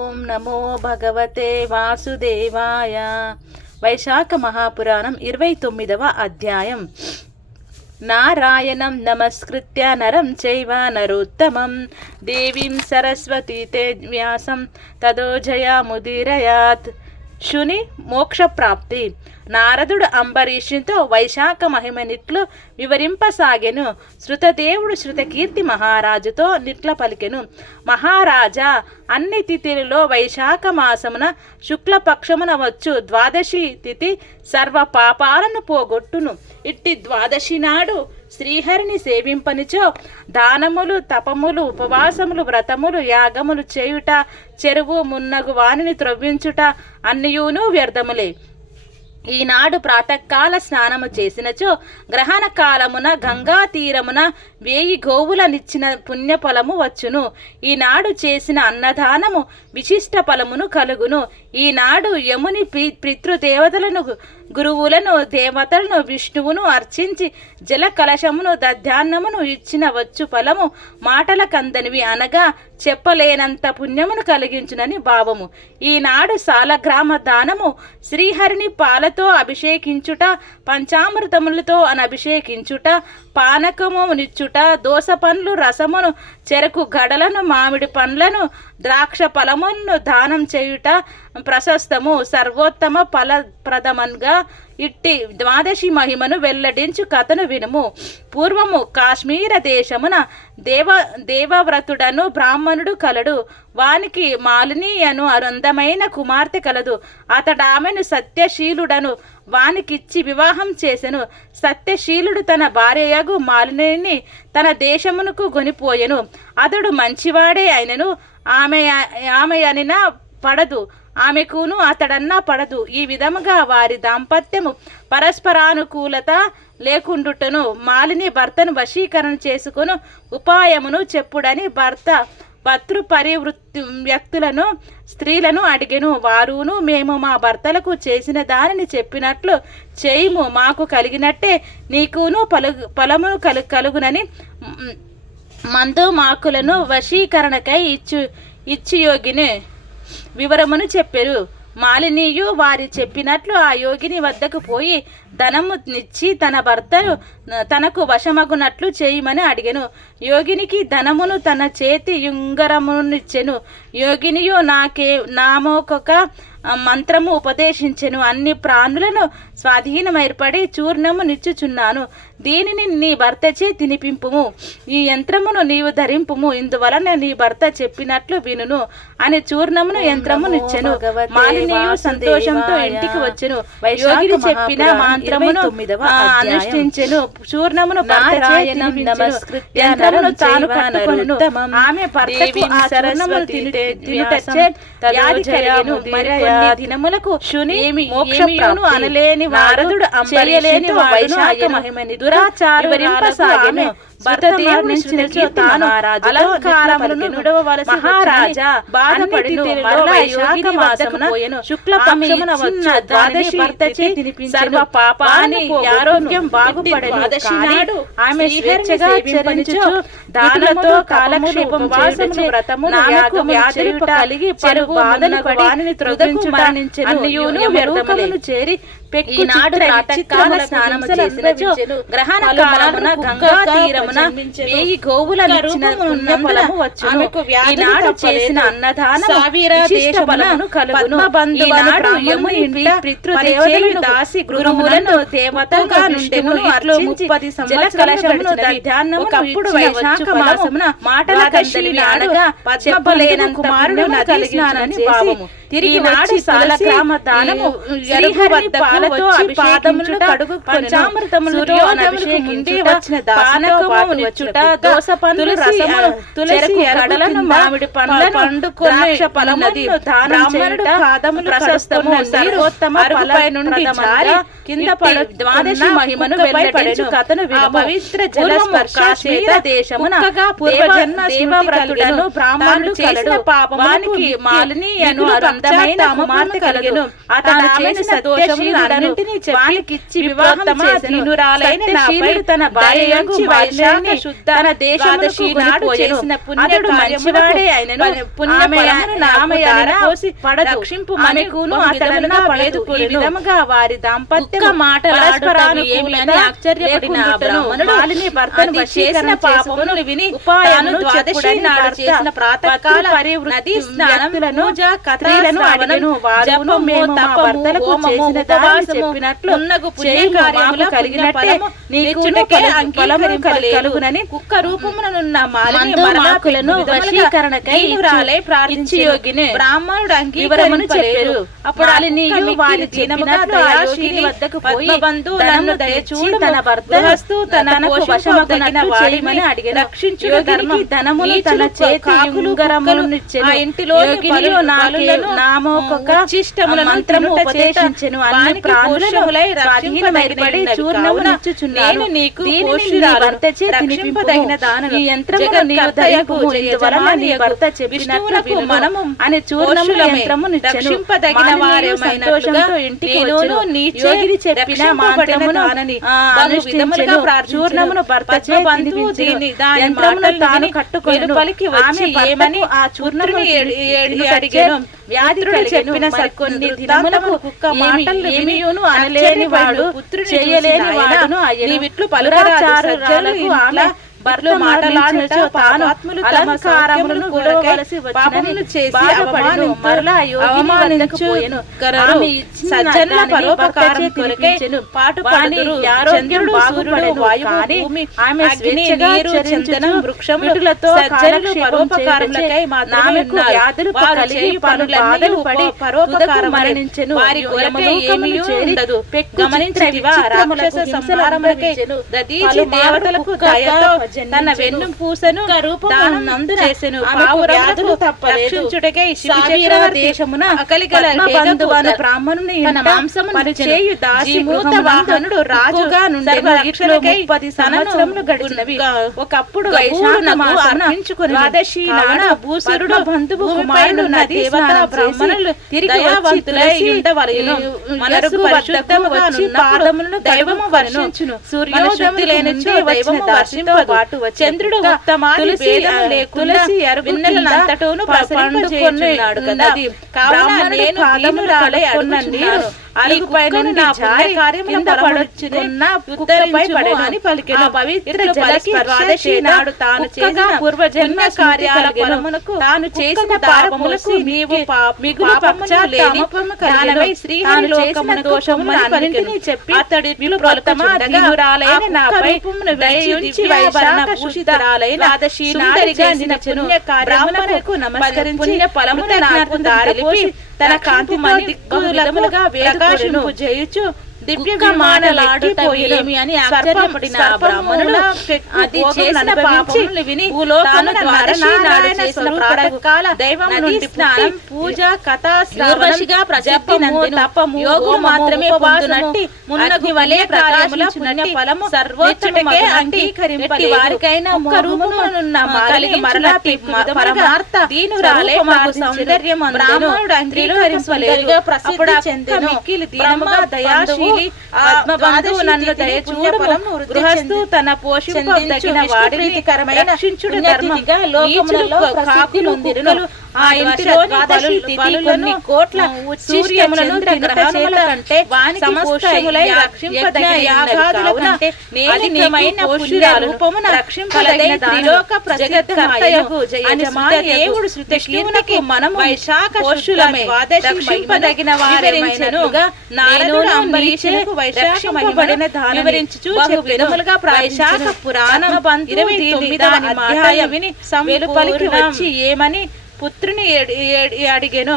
ఓం నమో భగవతే వాసుదేవాయ. వైశాఖ మహాపురాణం 29వ అధ్యాయం. నారాయణం నమస్కృత్య నరం చైవ నరోత్తమం దేవీం సరస్వతీ వ్యాసం తదో జయాముదీరయాత్. శుని మోక్షప్రాప్తి. నారదుడు అంబరీషునితో వైశాఖ మహిమనిట్లు వివరింపసాగెను. శృతదేవుడు శృతకీర్తి మహారాజుతో నిట్ల పలికెను. మహారాజా, అన్ని తిథులలో వైశాఖ మాసమున శుక్లపక్షమున వచ్చు ద్వాదశి తిథి సర్వ పాపాలను పోగొట్టును. ఇట్టి ద్వాదశి నాడు శ్రీహరిని సేవింపనిచో దానములు, తపములు, ఉపవాసములు, వ్రతములు, యాగములు చేయుట, చెరువు మున్నగు వానిని త్రవ్వించుట అన్నియును వ్యర్థములే. ఈనాడు ప్రాతకాల స్నానము చేసినచో గ్రహణ కాలమున గంగా తీరమున 1000 గోవులనిచ్చిన పుణ్యఫలము వచ్చును. ఈనాడు చేసిన అన్నదానము విశిష్ట ఫలమును కలుగును. ఈనాడు యముని పితృదేవతలను, గురువులను, దేవతలను, విష్ణువును అర్చించి జల కలశమును, దధ్యాన్నమును ఇచ్చిన వచ్చు ఫలము మాటల కందనివి, అనగా చెప్పలేనంత పుణ్యమును కలిగించునని భావము. ఈనాడు సాలగ్రామ దానము, శ్రీహరిని పాలతో అభిషేకించుట, పంచామృతములతో అభిషేకించుట, పానకము నిచ్చుట, దోస పండ్లు రసమును, చెరకు గడలను, మామిడి పండ్లను, ద్రాక్ష ఫలమును దానం చేయుట ప్రశస్తము, సర్వోత్తమ ఫలప్రదమన్గా. ఇట్టి ద్వాదశి మహిమను వెల్లడించు కథను వినుము. పూర్వము కాశ్మీర దేశమున దేవవ్రతుడను బ్రాహ్మణుడు కలడు. వానికి మాలిని అను అందమైన కుమార్తె కలదు. అతడామెను సత్యశీలుడను వానికిచ్చి వివాహం చేసెను. సత్యశీలుడు తన భార్యయగు మాలిని తన దేశమునకు గొనిపోయెను. అతడు మంచివాడే అయినను ఆమె అనినా పడదు, ఆమెకును అతడన్నా పడదు. ఈ విధముగా వారి దాంపత్యము పరస్పరానుకూలత లేకుండుటను మాలిని భర్తను వశీకరణ చేసుకుని ఉపాయమును చెప్పుడని భర్తృపరివృత్తి వ్యక్తులను, స్త్రీలను అడిగెను. వారును, మేము మా భర్తలకు చేసిన దానిని చెప్పినట్లు చేయుము, మాకు కలిగినట్టే నీకును ఫలమును కలుగునని మందు మాకులను వశీకరణకై ఇచ్చి యోగిని వివరమును చెప్పారు. మాలినియు వారి చెప్పినట్లు ఆ యోగిని వద్దకు పోయి ధనము నిచ్చి తన భర్తను తనకు వశమగునట్లు చేయమని అడిగెను. యోగినికి ధనమును తన చేతి ఉంగరమునిచ్చెను. యోగినియు నామొక మంత్రము ఉపదేశించెను. అన్ని ప్రాణులను స్వాధీనమైపడి చూర్ణము నిచ్చుచున్నాను, దీనిని నీ భర్తచే తినిపింపుము. ఈ యంత్రమును నీవు ధరింపుము, ఇందువలన నీ భర్త చెప్పినట్లు వినును అని చూర్ణమును యంత్రమునిచ్చెను. మాలినియు సంతోషంతో ఇంటికి వచ్చెను. యోగిని చెప్పిన మంత్రమును అనుష్ఠించెను. చూర్ణమును యంత్రమును తాను కట్టుకొనెను. ఆమె భర్తకు ఆ చూర్ణమును తినుటచే వ్యాధి కలిగెను. కొన్ని దినములకు శుని మోక్షప్రాప్తి అనలేని నారదుడు అంబరీషునితో వైశాఖ మహిమని దురాచారము మహారాజా బాధపడిను. వైశాఖ మాసమున శుక్లపక్షమున వచ్చు ద్వాదశి భర్తచే సర్వ పాపాన్ని ఆరోగ్యం బాగుపడెను. ఆమె స్వేచ్ఛగా చరించు దానులతో కాలక్షేపం వాసమును వ్రతమును యాగము వ్యాధులు కలిగి చెరువు బాధలు పడి త్రుదకు మరణించెను. అన్నియును వ్యర్థములను చేరి ఈనాడు ప్రాతకాల స్నానము చేసినచో గ్రహణ కాలమున గంగా తీరమున 1000 గోవులనిచ్చిన పుణ్యఫలము వచ్చును. ఈనాడు చేసిన అన్నదానం విశిష్ట ఫలమును కలుగును. ఈనాడు యముని పితృదేవతలను, దాసి గురువులను దేవతగా నుండెను. అట్లు 30 సంవత్సరమును దధ్యాన్నమును వైశాఖ మాసమున మాటల కందలివి, అనగా చెప్పలేనంత కుమారుడు నది స్నానని భావము. తిరిగి నాడు సాలగ్రామ దానము ఎరుపు వద్ద పాలతో పాదములను కడుగు పంచామృతములతో అభిషేకించి వచ్చిన పానకము నిచ్చుట, దోస పండ్లు రసమును, తులసి గడలను, మామిడి పండ్లను, ద్రాక్ష ఫలమును దానం చేయుట పాదములు ప్రశస్తము. సర్వోత్తమ అరుగుపై నుండి జారి కింద పడు ద్వాదశి మహిమను వెల్లడించు కథను వినుము. పవిత్ర జల స్పర్శ చేత దేశమున పూర్వజన్మ దేవవ్రతుడను బ్రాహ్మణుడు చేసిన పాపమునికి మాలిని అను అందమైన కుమార్తె కలిగెను. అతడు చేసిన దోషములన్నిటినీ వానికిచ్చి వివాహం చేసెను. సత్యశీలుడు తన భార్యయందు వైశాఖ శుద్ధ తన దేశమునకు చేసిన పుణ్యకార్యములకు మంచివాడే అయినను. పుణ్యఫలమును ఆమె పోసి రక్షింపు మనకును అతడన్నా పడదు. ఈ విధముగా వారి దాంపత్య మాటలాడుటను ఏమిని ఆశ్చర్యపడిన బ్రాహ్మణుడు వాలిని భర్తను చేసిన పాపమును విని ఉపాయమును ద్వాదశి నాడు చేసిన ప్రాతకాల నదీ స్నానములను స్త్రీలను అడిగెను. వారు మేము మా భర్తలకు చేసిన దానిని చెప్పినట్లు ఉన్నగు పుణ్యకార్యములు కలిగినట్టే నీకును ఫలము కలుగునని కుక్క రూపముననున్న మాలిని వశీకరణకై ప్రార్థించి యోగిని బ్రాహ్మణుడు అంగీకరణను చెప్పారు. అప్పుడు అలినీయు వారి దీనముగా దయాశీలి వద్దకు పోయి ధనమును దయచూడు తన భర్త తనకు వశమగున వాడిమని అడిగి రక్షించుడు ధనమును తన చేతి ఉంగరమునిచ్చెను. ఇంటిలో నామొక ఉచ్చిష్టముల మంత్రము ఉపదేశించెను. అన్ని ప్రాణులై స్వాధీనమైనబడి చూర్ణమునిచ్చుచున్నాను. నీకు భర్తచే తినిపింపదగిన దానము ఈ యంత్రమును నీవు ధరింపుము. ఇందువలన నీ భర్త చెప్పినట్లు మనము అని చూర్ణముల యంత్రమునిచ్చెను. రక్షింపదగిన వారేమైనట్లుగా ఇంటికి వచ్చెను. యోగిని చెప్పిన మంత్రమును అనుష్ఠించెను. చూర్ణమును భర్తచే తినిపించెను. యంత్రమును తాను కట్టుకొనెను. పలికి వచ్చి ఏమని ఆ చూర్ణమును అడిగెను. వ్యాధుడు చెప్పిన సరికొన్ని దినములకు కుక్క మాటలు ఏమియును అనలేని వాడు పుత్రుని చేయలేని వాడును అయ్యెను. పలుకరాచారులకు ఆమె భర్తలు మాటలాడుచు తాను అలంకారములను కూడవలసి వచ్చినని బాధపడెను. మరలా అవమానించుకొనెను. ఆమె సజ్జనుల పరోపకారం కొరకై పాటుపడుదురు. చంద్రుడు సూర్యుడు వాయువు భూమి ఆమె స్వేచ్ఛగా చరించును. వృక్షములతో సజ్జనులు పరోపకారములకై మాత్రమే వ్యాధులు కలిగి బాధలు పడి పరోపకారం మరణించెను. వారి కొరకై ఏమీ ఉండదు. గమనించితివా? రాక్షస సంహారములకై దదీచి దేవతలకు దయతో తన వెన్ను పూసను దానమునందు చేసెను. పావురములకు రక్షించుటకై శిబిర దేశమున అకలిగల బంధువను బ్రాహ్మణుని తన మాంసమును చేయు దాసి మూతవాహనుడు రాజుగా నుండెను. 30 సంవత్సరములు గడిచినవి. ఒకప్పుడు వైశాఖము అర్పించుకుని ద్వాదశి నాడ భూసురుడు బంధువు కుమారుడు దేవతా బ్రాహ్మణులు తిరిగి దయావంతులై ఉండవలెను. మనసు పరిశుద్ధముగా పాదములను దైవము వర్షించును. సూర్యోదయము లేనిచో దైవము వర్షింపదు. చంద్రుడు ఉత్తమాది భేదము లేకుండా విన్నెలనంతటను పండుకొనున్నాడు కదా. కావున నేను దీనురాలై అడుగుచున్నాను. అలుగుపైన నా భార్య కార్యముల పడొచ్చున్న కుక్కపై పడెను అని పలికెను. పవిత్ర జలకి ద్వాదశి నాడు తాను చేసిన పూర్వజన్మ కార్యాల ఫలమునకు తాను చేసిన పాపములకు నీవు మిగులు పక్షాత్తాపము శ్రీహరి చేసిన దోషమును అన్నింటినీ చెప్పి అతడి దీనురాలైన నాపై దయయుంచి వైశాఖ భూషితరాలైన ద్వాదశి నాడిగా నిలిచెను. బ్రాహ్మణులకు నమస్కరించి పుణ్య ఫలమును నాకు దారిలిపి తన కాంతిమణి దిక్కులములుగా ప్రకాశింపు చేయుచు దివ్య విమానలాడుట ఏమి అని ఆశ్చర్యపడిన బ్రాహ్మణుడు అది చేసిన పాపములు విని భూలోకమున ద్వాదశి నాడు చేసిన ప్రాతకాల దైవము నుండి స్నానం పూజ కథా శ్రవణముగా ప్రజప్తినందును తపము యోగులు మాత్రమే పొందునట్టి మున్నగు వలె కార్యముల పుణ్య ఫలము సర్వోత్తమకే అంగీకరింపని వారికైనా ఒక్క రూపమునున్న కలిగి మరలటి పరమార్థ దీనురాలే సౌందర్యం బ్రాహ్మణుడు అంగీకరింపలేదుగా ప్రసిద్ధి చెందెను. మిక్కిలి దీనముగా దయాశీలి ఆత్మబంధువు నన్ను దయచూడుము. గృహస్థు తన పోషింపదగిన వాడిని రక్షించుడు ధర్మముగా లోకములలో కాకులు కుక్కలు ఆ ఇంటిలోని బలులను కోట్ల సూర్యములను గ్రహణముల కంటే సమస్తములై రక్షింపదగిన నేనికమైన పుణ్య రూపమున రక్షింపదగిన త్రిలోక ప్రజగత్కర్తయగు జయజమాని దేవుడు శృతకీర్తికి మనము వైశాఖ శుద్ధులమే రక్షింపదగిన వారెమైననుగా నారదుడు అంబరీషులకు వైశాఖమహిమబడిన వివరించుచు విధములుగా వైశాఖ పురాణం 29వ అధ్యాయం విని వెలుపలికి వచ్చి ఏమని పుత్రుని అడిగెను.